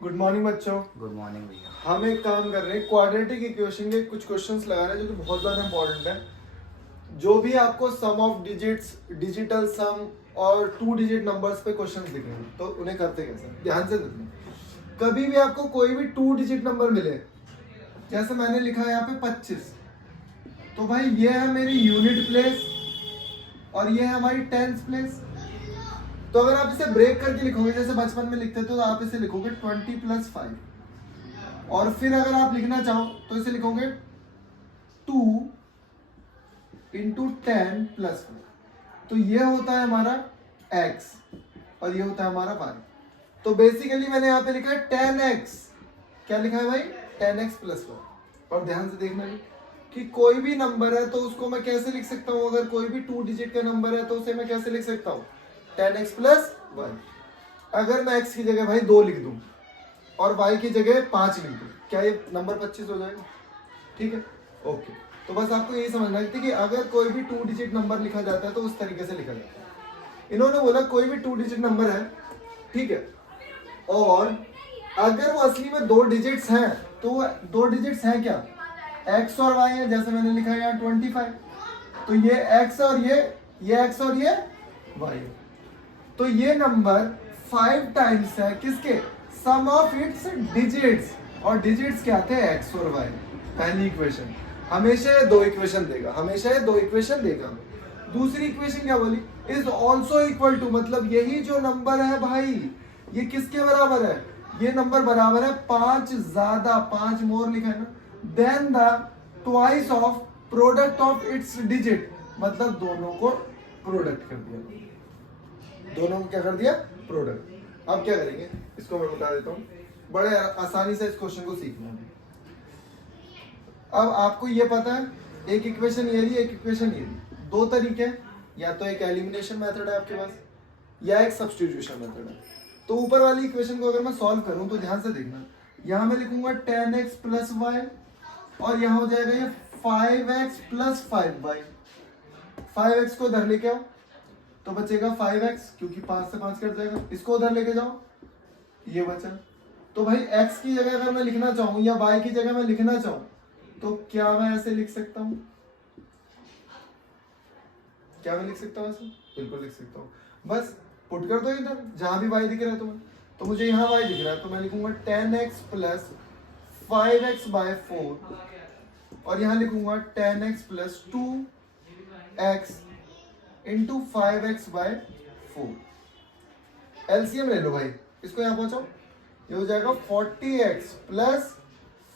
Good morning बच्चों। Good morning भैया। हम एक काम कर रहे हैं, क्वाड्रेटिक इक्वेशन के कुछ क्वेश्चंस लगा रहे हैं जो कि बहुत ज़्यादा इंपॉर्टेंट है। जो भी आपको सम ऑफ डिजिट्स, डिजिटल सम और 2 डिजिट नंबर्स पे क्वेश्चंस दिखेंगे तो उन्हें करते कैसे, ध्यान से देखना। कभी भी आपको कोई भी 2 डिजिट नंबर मिले, जैसे मैंने लिखा है यहाँ पे 25, तो भाई ये है मेरी यूनिट प्लेस और ये है हमारी टेंथ प्लेस। तो अगर आप इसे ब्रेक करके लिखोगे, जैसे बचपन में लिखते थे, तो आप इसे लिखोगे 20 + 5 और फिर अगर आप लिखना चाहो तो इसे लिखोगे 2 × 10 + 5। तो ये होता है हमारा x और ये होता है हमारा y। तो बेसिकली मैंने यहाँ पे लिखा है 10x। क्या लिखा है भाई? 10x + 1। और ध्यान से देखना कि कोई भी नंबर है तो उसको मैं कैसे लिख सकता हूँ। अगर कोई भी 2 डिजिट का नंबर है तो उसे मैं कैसे लिख सकता हूँ? 10x + 1। अगर मैं x की जगह भाई 2 लिख दूं और y की जगह 5 लिख दूं, क्या ये नंबर 25 हो जाएगा? ठीक है, ओके। तो बस आपको यही समझना है कि अगर कोई भी 2 डिजिट नंबर लिखा जाता है तो उस तरीके से लिखा जाता है। इन्होंने बोला कोई भी 2 डिजिट नंबर है, ठीक है, और अगर वो असली में 2 डिजिट्स हैं तो वो 2 डिजिट्स हैं क्या? x और y है, जैसे मैंने लिखा है यहाँ 25। तो ये x और ये x और ये y है। तो ये नंबर 5 टाइम्स है किसके? सम ऑफ इट्स डिजिट्स। और डिजिट्स क्या थे? x और y। पहली इक्वेशन। हमेशा ये 2 इक्वेशन देगा, हमेशा ये 2 इक्वेशन देगा। दूसरी इक्वेशन क्या बोली? इज ऑल्सो इक्वल टू, मतलब यही जो नंबर है भाई, ये किसके बराबर है? ये नंबर बराबर है 5 ज्यादा, 5 मोर लिखा है ना, then the twice of product of its digit. मतलब दोनों को प्रोडक्ट कर दिया, दोनों को क्या कर दिया? प्रोडक्ट। अब क्या करेंगे, इसको मैं बता देता हूँ, बड़े आसानी से इस क्वेश्चन को सीखना है। अब आपको ये पता है, एक इक्वेशन ये ली, एक इक्वेशन ये ली। 2 तरीके हैं, या तो एक एलिमिनेशन मेथड है आपके पास या एक सब्स्टिट्यूशन मेथड है। तो ऊपर वाली इक्वेशन को अगर मैं सॉल्व करूं तो ध्यान से देखना, यहां मैं लिखूंगा 10x + y और यहां हो जाएगा ये 5x + 5y। 5x को इधर लेके आओ तो बचेगा 5x, क्योंकि 5 से 5 कट जाएगा। इसको उधर लेके जाओ, ये बचा। तो भाई x की जगह अगर मैं लिखना चाहूं या y की जगह मैं लिखना चाहूं तो क्या मैं ऐसे लिख सकता हूं? क्या मैं लिख सकता हूं ऐसे? बिल्कुल लिख सकता हूं। बस पुट कर दो इधर, जहां भी y दिख रहा है तुम्हें। तो मुझे यहाँ y दिख रहा है तो मैं लिखूंगा 10x + 5x/4 और यहाँ लिखूंगा 10x + 2x × 5x/4। एलसीएम ले लो भाई, इसको यहाँ पहुंचाओ, ये हो जाएगा 40x +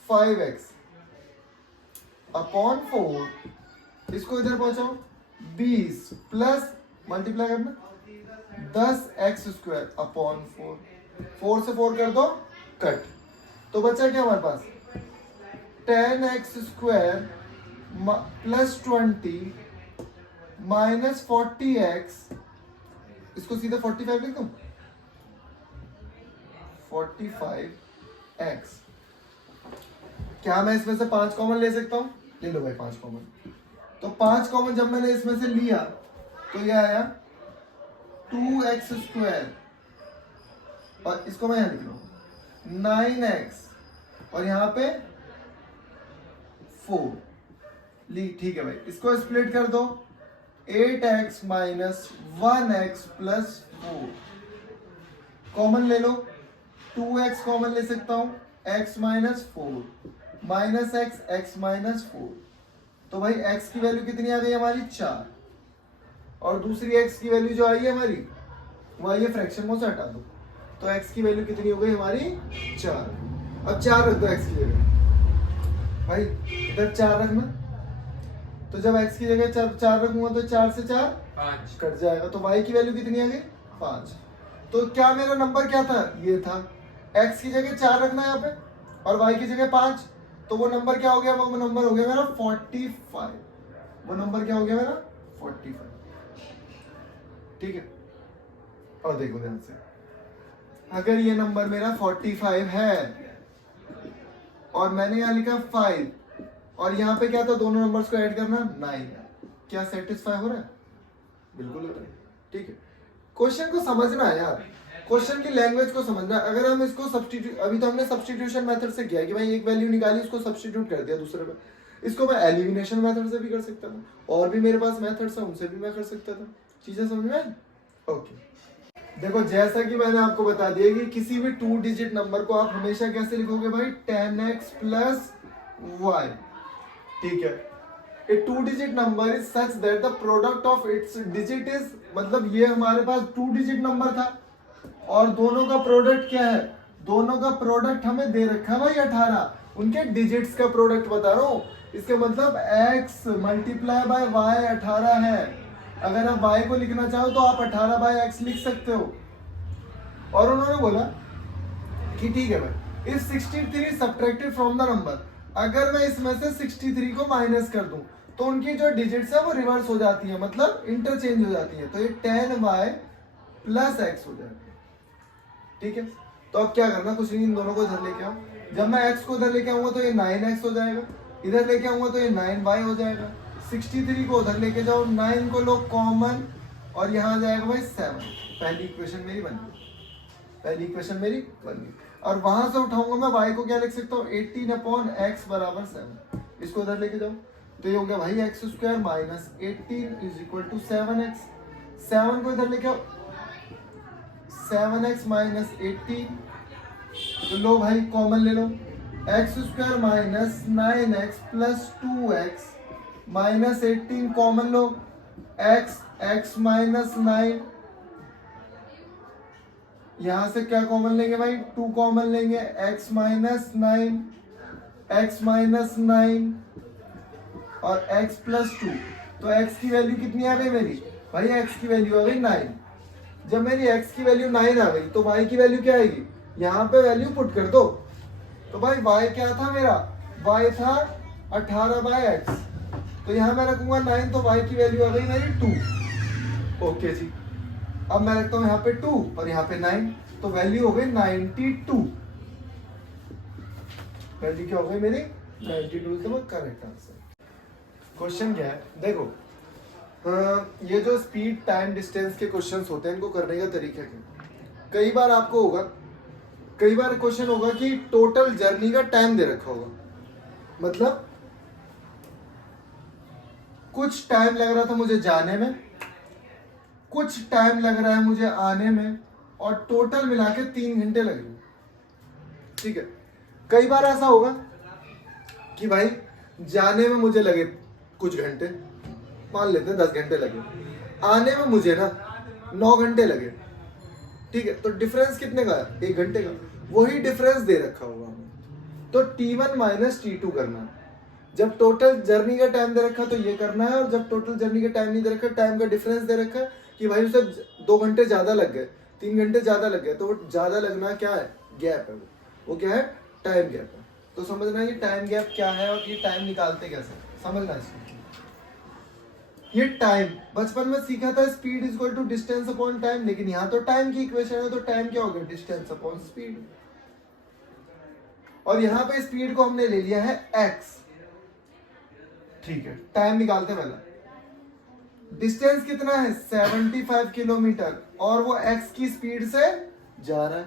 5x / 4। इसको इधर पहुंचाओ, 20 प्लस मल्टीप्लाई करना 10x² / 4। 4 से 4 कर दो कट। तो बचा क्या हमारे पास? 10x² + 20 - 40x। इसको सीधा 45 लिख दूं, 45x। क्या मैं इसमें से 5 कॉमन ले सकता हूं? ले लो भाई 5 कॉमन। तो 5 कॉमन जब मैंने इसमें से लिया तो ये आया 2x² और इसको मैं यहां लिख लूं 9x और यहां पे 4 ली। ठीक है भाई, इसको स्प्लिट कर दो, 8x - 1x + 4। कॉमन ले लो, 2x कॉमन ले सकता हूं, x - 4 -x x - 4। तो भाई x की वैल्यू कितनी आ गई हमारी? 4। और दूसरी x की वैल्यू जो आई है हमारी वो आई है फ्रैक्शन में से हटा दो, तो x की वैल्यू कितनी हो गई हमारी? 4। अब 4 रख दो x की जगह, भाई इधर 4 रखना। तो जब x की जगह 4 रखूंगा तो 4 से 4 5 कट जाएगा, तो y की वैल्यू कितनी आ गई? 5। तो क्या मेरा नंबर क्या था? ये था। x की जगह 4 रखना यहाँ पे और y की जगह 5, तो वो नंबर क्या हो गया? वो नंबर हो गया मेरा 45। वो नंबर क्या हो गया मेरा? 45। ठीक है, और देखो ध्यान से, अगर ये नंबर मेरा 45 है और मैंने यहाँ लिखा 5 और यहाँ पे क्या था? दोनों नंबर्स को ऐड करना 9। क्या सेटिस्फाई हो रहा है? बिल्कुल हो रहा है। ठीक है, क्वेश्चन को समझना है यार, क्वेश्चन की लैंग्वेज को समझना। अगर हम इसको सब्स्टिट्यूट, अभी तो हमने सब्स्टिट्यूशन मेथड से किया कि भाई एक वैल्यू निकाली उसको सब्स्टिट्यूट कर दिया दूसरे पे, इसको मैं एलिमिनेशन मेथड से भी कर सकता था, और भी मेरे पास मेथड्स हैं उनसे भी मैं कर सकता था। चीजें समझ में आई? ओके, देखो जैसा कि मैंने आपको बता दिया कि किसी भी 2 डिजिट नंबर को आप हमेशा कैसे लिखोगे भाई, 10x प्लस y, ठीक है। ए 2 digit number is such that the product of its digit is, मतलब ये हमारे पास 2 डिजिट नंबर था और दोनों का प्रोडक्ट क्या है, दोनों का प्रोडक्ट हमें दे रखा है भाई 18, उनके डिजिट्स का प्रोडक्ट बता रहा हूं। इसका मतलब x मल्टीप्लाई बाय y 18 है। अगर आप y को लिखना चाहो तो आप 18 बाय x लिख सकते हो। और उन्होंने बोला कि ठीक है भाई, if 63 subtracted from the number, अगर मैं इसमें से 63 को माइनस कर दूं तो उनकी जो डिजिट्स है वो रिवर्स हो जाती है, मतलब इंटरचेंज हो जाती है। तो ये 10y प्लस x हो जाएगा, ठीक है। तो अब क्या करना, कुछ नहीं, इन दोनों को इधर लेके आओ। जब मैं x को इधर लेके आऊंगा तो ये 9x हो जाएगा, इधर लेके आऊंगा तो ये 9y हो जाएगा। 63 को उधर लेके जाओ, 9 को लो कॉमन और यहाँ जाएगा भाई 7। पहली इक्वेशन मेरी बन गई, पहली इक्वेशन मेरी बन गई। और वहां से उठाऊंगा मैं y को, क्या लिख सकता हूँ, 18/x बराबर 7। इसको उधर लेके जाओ तो ये हो गया भाई x square minus 18 is equal to 7x। 7 को इधर लेके आओ, 7x माइनस 18, तो लो भाई कॉमन ले लो, x square minus 9x plus 2x minus 18 common लो, x माइनस 9, यहां से क्या कॉमन लेंगे भाई, 2 कॉमन लेंगे, x माइनस 9 और x प्लस 2। तो x की वैल्यू कितनी आ गई मेरी भाई, x की वैल्यू आ गई 9। जब मेरी x की वैल्यू 9 आ गई तो y की वैल्यू क्या आएगी, यहाँ पे वैल्यू पुट कर दो। तो भाई y क्या था मेरा, y था 18/x, तो यहाँ मैं रखूंगा 9, तो y की वैल्यू आ गई मेरी 2। ओके जी, अब मैं रखता हूँ यहाँ पे 2 और यहाँ पे 9, तो वैल्यू हो गई 92। वैल्यू क्या हो गई मेरी 92, तो करेक्ट आंसर। क्वेश्चन क्या है देखो, ये जो स्पीड टाइम डिस्टेंस के क्वेश्चंस होते हैं इनको करने का तरीका क्या, कई बार आपको होगा, कई बार क्वेश्चन होगा कि टोटल जर्नी का टाइम दे रखा होगा, मतलब कुछ टाइम लग रहा था मुझे जाने में, कुछ टाइम लग रहा है मुझे आने में, और टोटल मिला के 3 घंटे लगेंगे, ठीक है। कई बार ऐसा होगा कि भाई जाने में मुझे लगे कुछ घंटे, मान लेते हैं 10 घंटे लगे, आने में मुझे ना 9 घंटे लगे, ठीक है। तो डिफरेंस कितने का है, 1 घंटे का, वही डिफरेंस दे रखा होगा हमें। तो T1 माइनस T2 करना है। जब टोटल जर्नी का टाइम दे रखा तो ये करना है, और जब टोटल जर्नी का टाइम नहीं दे रखा, टाइम का डिफरेंस दे रखा है कि भाई उसे 2 घंटे ज्यादा लग गए, 3 घंटे ज्यादा लग गए, तो वो ज्यादा लगना क्या है, गैप है, वो क्या है, टाइम गैप है। तो समझना ये टाइम गैप क्या है और ये टाइम निकालते कैसे, समझना इसको। ये टाइम बचपन में सीखा था, speed is equal to distance upon time, लेकिन यहाँ तो टाइम की इक्वेशन है, तो टाइम क्या हो गया, डिस्टेंस अपॉन स्पीड। और यहाँ पे स्पीड को हमने ले लिया है x, ठीक है। टाइम निकालते पहला, डिस्टेंस कितना है 75 किलोमीटर, और वो x की स्पीड से जा रहा है।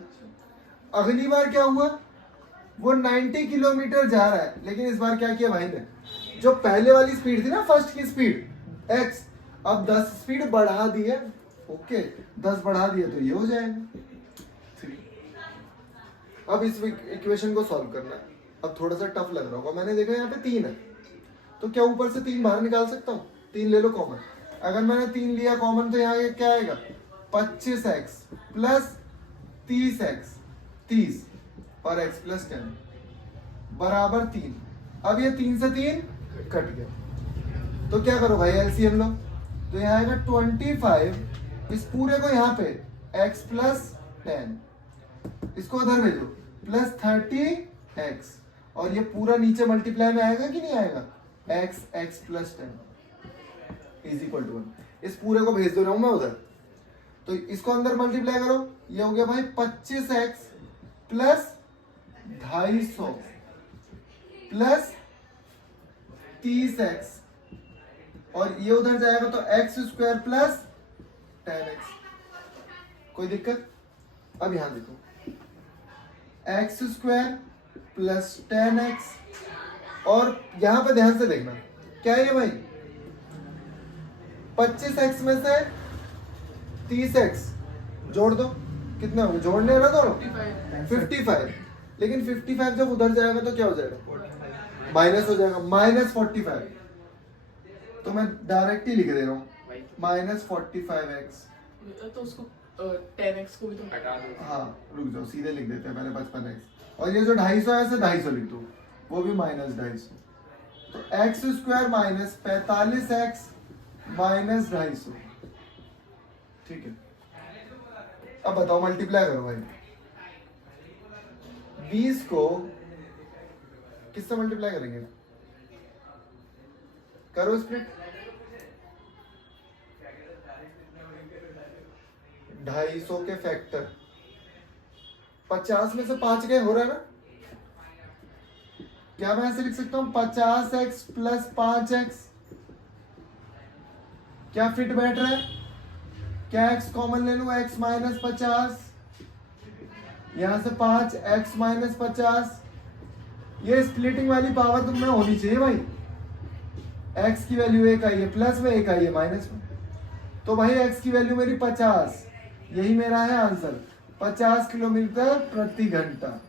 अगली बार क्या हुआ, वो 90 किलोमीटर जा रहा है, लेकिन इस बार क्या किया भाई ने, जो पहले वाली स्पीड थी ना, फर्स्ट की स्पीड x, अब 10 स्पीड बढ़ा दी है, ओके 10 बढ़ा दिया तो ये हो जाएगा 3। अब इस इक्वेशन को सॉल्व करना है। अब थोड़ा सा टफ लग रहा होगा, मैंने देखा यहाँ पे 3 है, तो क्या ऊपर से 3 बाहर निकाल सकता हूँ, 3 ले लो कॉमन। अगर मैंने 3 लिया कॉमन तो यहाँ क्या आएगा, 25x प्लस 30x, 30 और x प्लस 10 बराबर 3। अब ये 3 से 3 कट गया, तो क्या करो भाई एलसीएम लो, तो यहाँ आएगा 25, इस पूरे को यहाँ पे x प्लस 10, इसको उधर भेजो प्लस 30x, और ये पूरा नीचे मल्टीप्लाई में आएगा कि नहीं आएगा, x plus 10 is equal to 1। इस पूरे को भेज दो रहा हूं मैं उधर, तो इसको अंदर मल्टीप्लाई करो, ये हो गया भाई 25x प्लस 250 प्लस 30x, और ये उधर जाएगा तो x स्क्वायर प्लस 10x। कोई दिक्कत, अब यहाँ देखो, एक्स स्क्वायर प्लस 10x, और यहाँ पे ध्यान से देखना क्या है ये भाई, 25x में से 30x जोड़ दो, कितना होगा, जोड़ने हैं ना दोनों, 55। लेकिन 55 जब उधर जाएगा तो क्या हो जाएगा, माइनस हो जाएगा, -45। तो मैं डायरेक्ट ही लिख दे रहा हूँ -45x। तो उसको 10x को भी तुम हटा दो। हाँ रुक जाओ, सीधे लिख देते हैं पहले 55x, और ये जो 250 है इसे 250 लिख दो, वो भी -250। तो x square minus 45x minus 250, ठीक है। अब बताओ मल्टीप्लाई करो भाई, 20 को किससे मल्टीप्लाई करेंगे, करो स्प्लिट, 250 के फैक्टर, 50 में से 5 गए, हो रहा है ना, क्या मैं ऐसे लिख सकता हूं 50x प्लस 5x, क्या फिट बैठ रहा है, क्या x कॉमन ले लूं, x माइनस 50, यहां से 5 x माइनस 50, ये स्प्लिटिंग वाली पावर तुम में होनी चाहिए भाई, x की वैल्यू 1 आई है प्लस में, 1 आई है माइनस में, तो भाई x की वैल्यू मेरी 50, यही मेरा है आंसर, 50 किलोमीटर प्रति घंटा।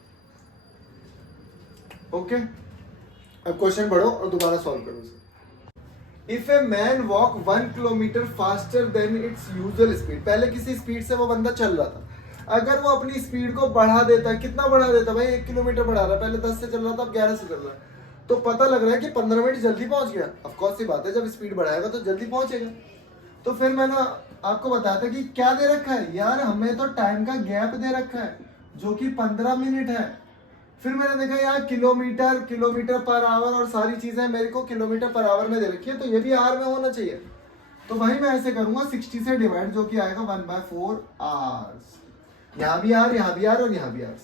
ओके, अब क्वेश्चन पढ़ो और दोबारा सॉल्व करो इसे। If a man walk 1 kilometre faster than it's usual speed, पहले किसी स्पीड से वो बंदा चल रहा था, अगर वो अपनी स्पीड को बढ़ा देता, कितना बढ़ा देता भाई, 1 किलोमीटर बढ़ा रहा है, पहले 10 से चल रहा था अब 11 से चल रहा है, तो पता लग रहा है कि 15 मिनट जल्दी पहुंच गया। ऑफ कोर्स सी बात है, जब स्पीड बढ़ाएगा तो जल्दी पहुंचेगा। तो फिर मैंने आपको बताया था कि क्या दे रखा है यार, हमें तो टाइम का गैप दे रखा है जो कि 15 मिनट है। फिर मैंने देखा यार किलोमीटर पर आवर और सारी चीजें मेरे को किलोमीटर पर आवर में दे रखी है, तो ये भी आर में होना चाहिए। तो भाई मैं ऐसे करूंगा 60 से डिवाइड, जो कि आएगा 1/4 आवर्स, यहाँ भी आर, यहाँ भी आर और यहाँ भी आर,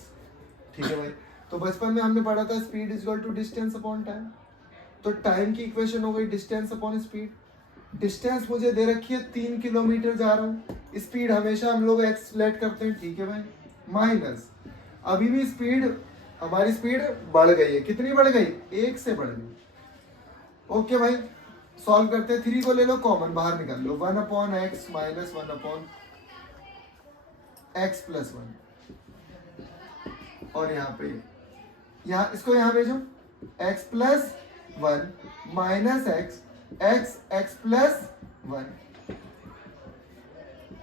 ठीक है भाई। तो बचपन में हमने पढ़ा था speed is equal to distance upon time, तो टाइम की इक्वेशन हो गई डिस्टेंस अपॉन स्पीड। डिस्टेंस मुझे दे रखी है 3 किलोमीटर जा रहा हूँ, स्पीड हमेशा हम लोग एक्स लेट करते हैं, ठीक है भाई, माइनस अभी भी स्पीड, हमारी स्पीड बढ़ गई है, कितनी बढ़ गई, 1 से बढ़ गई। ओके भाई, सॉल्व करते हैं, 3 को ले लो कॉमन, बाहर निकाल लो, 1/x माइनस 1/x प्लस 1, और यहाँ पे यहाँ इसको यहाँ भेजो, x plus 1 minus x plus 1,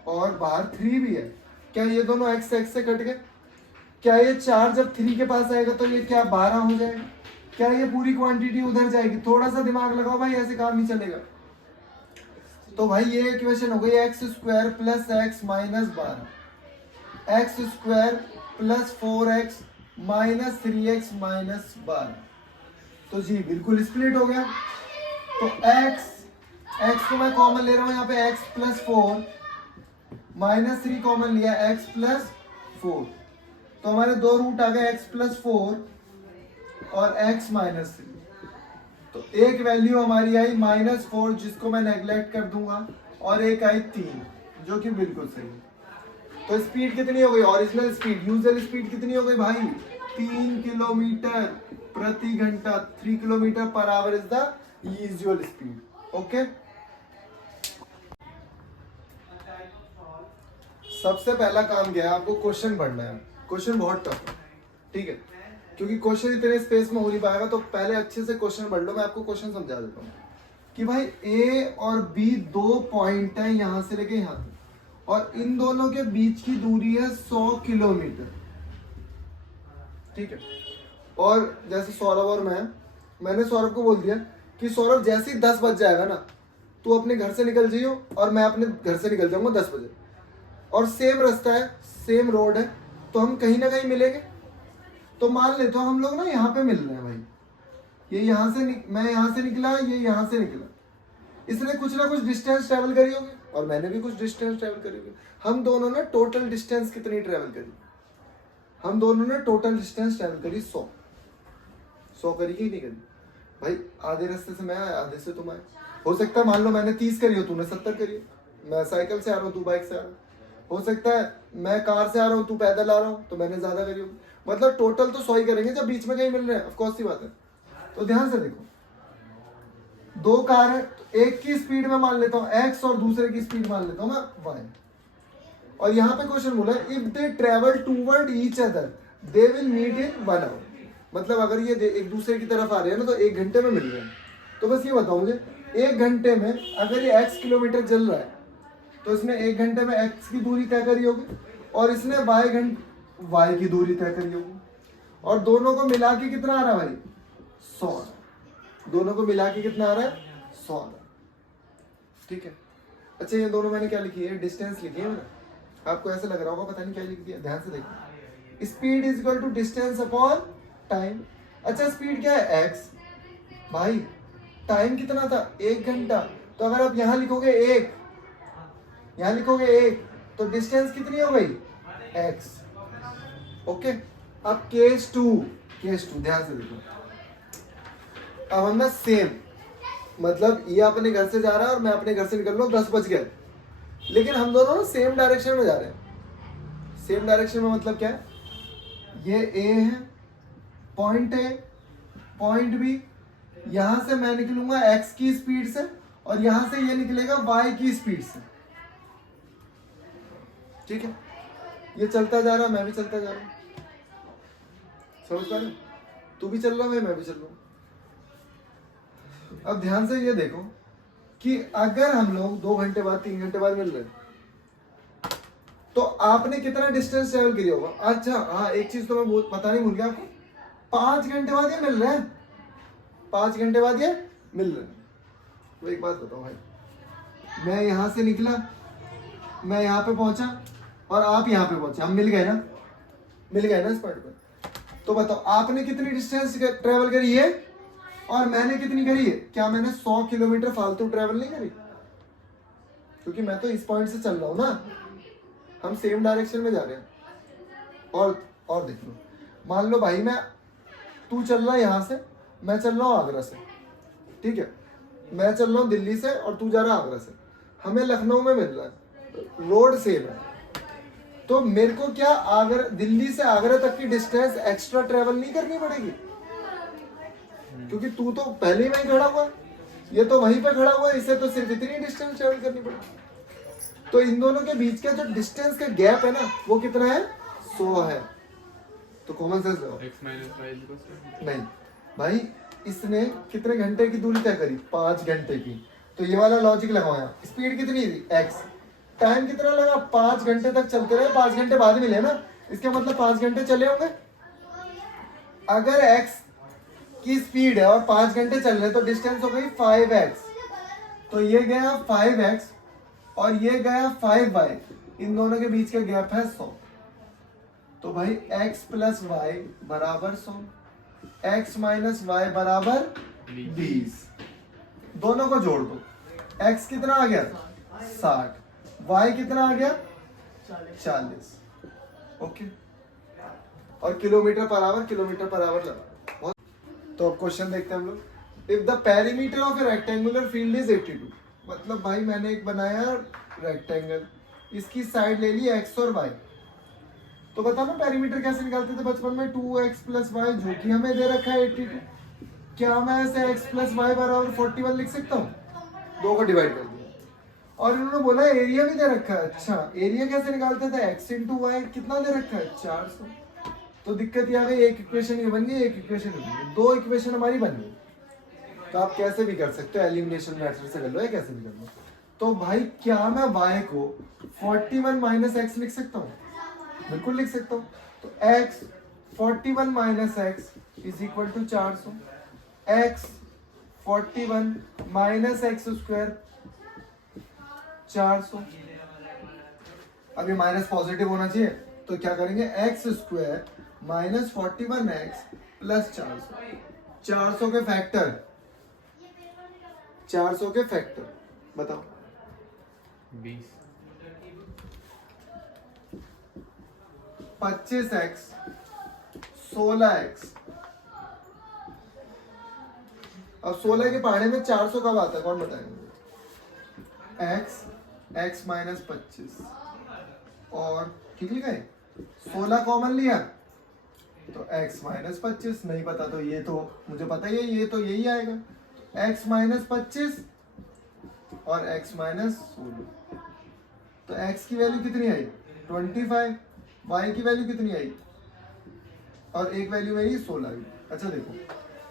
और बाहर 3 भी है, क्या ये दोनों x से कट गए, क्या ये 4 जब 3 के पास आएगा तो ये क्या 12 हो जाएगा, क्या ये पूरी क्वांटिटी उधर जाएगी, थोड़ा सा दिमाग लगाओ भाई, ऐसे काम नहीं चलेगा। तो भाई ये इक्वेशन हो गई x square plus x minus 12, x square plus 4x minus 3x minus 12, तो जी बिल्कुल स्प्लिट हो गया। तो x को मैं कॉमन ले रहा हूं यहाँ पे, x प्लस 4 माइनस 3 कॉमन लिया, x प्लस 4, तो हमारे दो रूट आ गए, x प्लस 4 और x माइनस 3, तो एक वैल्यू हमारी आई -4 जिसको मैं नेग्लेक्ट कर दूंगा, और एक आई 3 जो कि बिल्कुल सही है। तो स्पीड कितनी हो गई, ओरिजिनल स्पीड, यूजुअल स्पीड कितनी हो गई भाई, 3 किलोमीटर प्रति घंटा, 3 kilometre per hour is the usual speed. Okay, सबसे पहला काम क्या है, आपको क्वेश्चन पढ़ना है, क्वेश्चन बहुत टफ है, ठीक है, क्योंकि क्वेश्चन इतने स्पेस में हो नहीं पाएगा, तो पहले अच्छे से क्वेश्चन पढ़ लो। मैं आपको क्वेश्चन समझा देता हूँ कि भाई ए और बी 2 पॉइंट है यहां से लेके यहां तक, और इन दोनों के बीच की दूरी है 100 किलोमीटर, ठीक है। और जैसे सौरभ और मैंने सौरभ को बोल दिया कि सौरभ जैसे ही 10 बज जाएगा ना, तू अपने घर से निकल जाइयो और मैं अपने घर से निकल जाऊंगा 10 बजे, और सेम रास्ता है, सेम रोड है, तो हम कहीं ना कहीं मिलेंगे। तो मान लेते हो हम लोग ना यहाँ पे मिल रहे हैं भाई, ये यहाँ से मैं यहाँ से निकला, ये यहाँ से निकला, इसने कुछ ना कुछ डिस्टेंस ट्रेवल करी होगी और मैंने भी कुछ डिस्टेंस ट्रेवल करी होगी। हम दोनों ने टोटल डिस्टेंस कितनी ट्रेवल करी, हम दोनों ने टोटल डिस्टेंस ट्रेवल करी 100 करी कि नहीं करी भाई। आधे रास्ते से मैं आया, आधे से तुम आए, हो सकता है मान लो मैंने 30 करी हो, तूने 70 करी हो, मैं साइकिल से आ रहा हूँ, तू बाइक से आ रहा, हो सकता है मैं कार से आ रहा हूँ, तू पैदल आ रहा हूँ, तो मैंने ज्यादा करी होगी। मतलब टोटल तो 100 ही करेंगे जब बीच में कहीं मिल रहे हैं, ऑफ कोर्स सी बात है। तो ध्यान से देखो, दो कार है, तो एक की स्पीड में मान लेता हूँ x और दूसरे की स्पीड मान लेता हूँ मैं y। और यहाँ पे क्वेश्चन बोला है if they travel toward each other they will meet in 1 hour. मतलब अगर ये एक दूसरे की तरफ आ रहे हैं ना तो 1 घंटे में मिल रहे हैं। तो बस ये बताओ मुझे, 1 घंटे में अगर ये x किलोमीटर चल रहा है तो इसने 1 घंटे में x की दूरी तय करी होगी और इसने y की दूरी तय करी होगी, और दोनों को मिला के कितना आ रहा है भाई? 100। दोनों को मिला के कितना आ रहा है? 100। ठीक है। अच्छा ये दोनों मैंने क्या लिखी है? डिस्टेंस लिखी है मैंने। आपको ऐसा लग रहा होगा पता नहीं क्या लिख दिया, ध्यान से देखो। Speed is equal to distance upon time. अच्छा स्पीड क्या है? x। भाई टाइम कितना था? 1 घंटा। तो अगर आप यहाँ लिखोगे 1, यहाँ लिखोगे 1, तो डिस्टेंस कितनी हो गई? x। ओके। अब केस 2 ध्यान से देखो। अब हम ना सेम, मतलब ये अपने घर से जा रहा है और मैं अपने घर से निकल रहा हूँ, 10 बज गए, लेकिन हम दोनों ना सेम डायरेक्शन में जा रहे हैं। सेम डायरेक्शन में मतलब क्या है? ये A है, पॉइंट A, पॉइंट B, यहां से मैं निकलूंगा x की स्पीड से और यहां से ये निकलेगा y की स्पीड से। ठीक है, ये चलता जा रहा, मैं भी चलता जा रहा हूं। समझ पा रहे? तू भी चल रहा है, मैं भी चल रहा हूं। अब ध्यान से ये देखो कि अगर हम लोग 2 घंटे बाद 3 घंटे बाद मिल रहे हैं तो आपने कितना डिस्टेंस ट्रेवल किया होगा? अच्छा हाँ, एक चीज तो मैं पता नहीं भूल गया आपको, 5 घंटे बाद ये मिल रहे हैं। 5 घंटे बाद ये मिल रहे हैं। तो एक बात बताओ भाई, मैं यहां से निकला, मैं यहाँ पे पहुंचा और आप यहाँ पे पहुंचे, हम मिल गए ना? मिल गए ना इस पॉइंट पर? तो बताओ आपने कितनी डिस्टेंस ट्रेवल करी है और मैंने कितनी करी है? क्या मैंने 100 किलोमीटर फालतू ट्रेवल नहीं करी? क्योंकि मैं तो इस पॉइंट से चल रहा हूं ना, हम सेम डायरेक्शन में जा रहे हैं। और देख लो, मान लो भाई तू चल रहा है यहां से, मैं चल रहा हूं आगरा से। ठीक है, मैं चल रहा हूं दिल्ली से और तू जा रहा है आगरा से। हमें लखनऊ में मिल रहा है, रोड सेम है, तो मेरे को क्या आगरा, दिल्ली से आगरा तक की डिस्टेंस एक्स्ट्रा ट्रेवल नहीं करनी पड़ेगी? क्योंकि तू तो पहले ही वहीं खड़ा हुआ है, ये तो वहीं पे खड़ा हुआ है, इसे तो सिर्फ इतनी डिस्टेंस ट्रेवल करनी पड़ेगी। तो इन दोनों के बीच का जो डिस्टेंस का गैप है ना, वो कितना है? 100 है। तो कॉमन सेंस लगाओ। नहीं भाई, इसने कितने घंटे की दूरी तय करी? 5 घंटे की। तो ये वाला लॉजिक लगाओ यहाँ। स्पीड कितनी थी? x। टाइम कितना लगा? 5 घंटे तक चलते रहे, 5 घंटे बाद मिले ना, इसका मतलब 5 घंटे चले होंगे। अगर x की स्पीड है और 5 घंटे चल रहे तो डिस्टेंस हो गई 5x। तो ये गया 5x और ये गया 5y, इन दोनों के बीच का गैप है 100। तो भाई x प्लस y बराबर 100, x माइनस y बराबर 20। दोनों को जोड़ दो, x कितना आ गया? 60, y कितना आ गया? 40। ओके, और किलोमीटर पर आवर लगा। तो अब क्वेश्चन देखते हैं हम लोग। If the perimeter of A rectangular field is 82, मतलब भाई मैंने एक बनाया रेक्टेंगल, इसकी साइड ले ली x और y। तो बता ना पेरीमीटर कैसे निकालते थे बचपन में? 2x प्लस वाई, जो कि हमें दे रखा है 82। क्या मैं ऐसे x प्लस वाई बराबर 41 लिख सकता हूँ? 2 को डिवाइड कर दिया और इन्होंने बोला एरिया भी दे रखा है। अच्छा एरिया कैसे निकालते थे? x इंटू वाई, कितना दे रखा है? 400। तो दिक्कत ये आ गई, एक इक्वेशन ये बन गई, एक इक्वेशन बन गई, 2 इक्वेशन हमारी बन गई। तो आप कैसे भी कर सकते हो, एलिमिनेशन मेथड से कर लो या कैसे भी कर लो। तो भाई क्या मैं y को 41 माइनस एक्स लिख सकता हूँ? बिल्कुल लिख सकता हूँ। तो x 41 minus x is equal to 400। x 41 minus x square 400। अब ये माइनस पॉजिटिव होना चाहिए, तो क्या करेंगे? X square minus 41x plus 400। 400 के फैक्टर, 400 के फैक्टर बताओ। 20। 25x 16x। अब 16 के पहाड़े में 400 कब आता है? कौन बताएगा? x माइनस 25 और ठीक लिखा है, 16 कॉमन लिया तो x माइनस 25, नहीं पता तो ये तो मुझे पता ही है, ये तो यही आएगा, x माइनस 25 और x माइनस 16। तो x की वैल्यू कितनी आई 25, y की वैल्यू कितनी आई, और एक वैल्यू मेरी 16 आई। अच्छा देखो,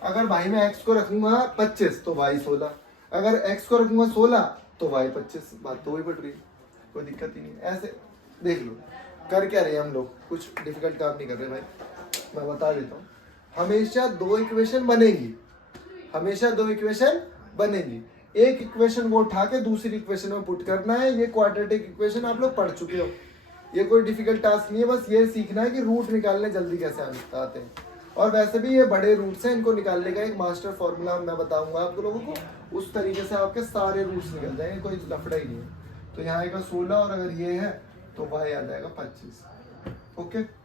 अगर भाई मैं x को रखूंगा 25 तो y 16, अगर x को रखूंगा 16 तो y 25, बात तो वही पड़ रही है, कोई दिक्कत ही नहीं। ऐसे देख लो, कर क्या रहे हैं हम लोग, कुछ डिफिकल्ट काम नहीं कर रहे भाई, मैं बता देता हूँ। हमेशा दो इक्वेशन बनेंगी, हमेशा दो इक्वेशन बनेंगी, एक इक्वेशन को उठा के दूसरी इक्वेशन में पुट करना है। ये क्वाड्रेटिक इक्वेशन आप लोग पढ़ चुके हो, ये कोई डिफिकल्ट टास्क नहीं है, बस ये सीखना है कि रूट निकालने जल्दी कैसे आते हैं। और वैसे भी ये बड़े रूट्स हैं, इनको निकालने का एक मास्टर फॉर्मूला मैं बताऊंगा आप लोगों को, उस तरीके से आपके सारे रूट्स निकल जाएंगे, कोई लफड़ा ही नहीं है। तो यहाँ आएगा 16 और अगर ये है तो y आ जाएगा 25। ओके।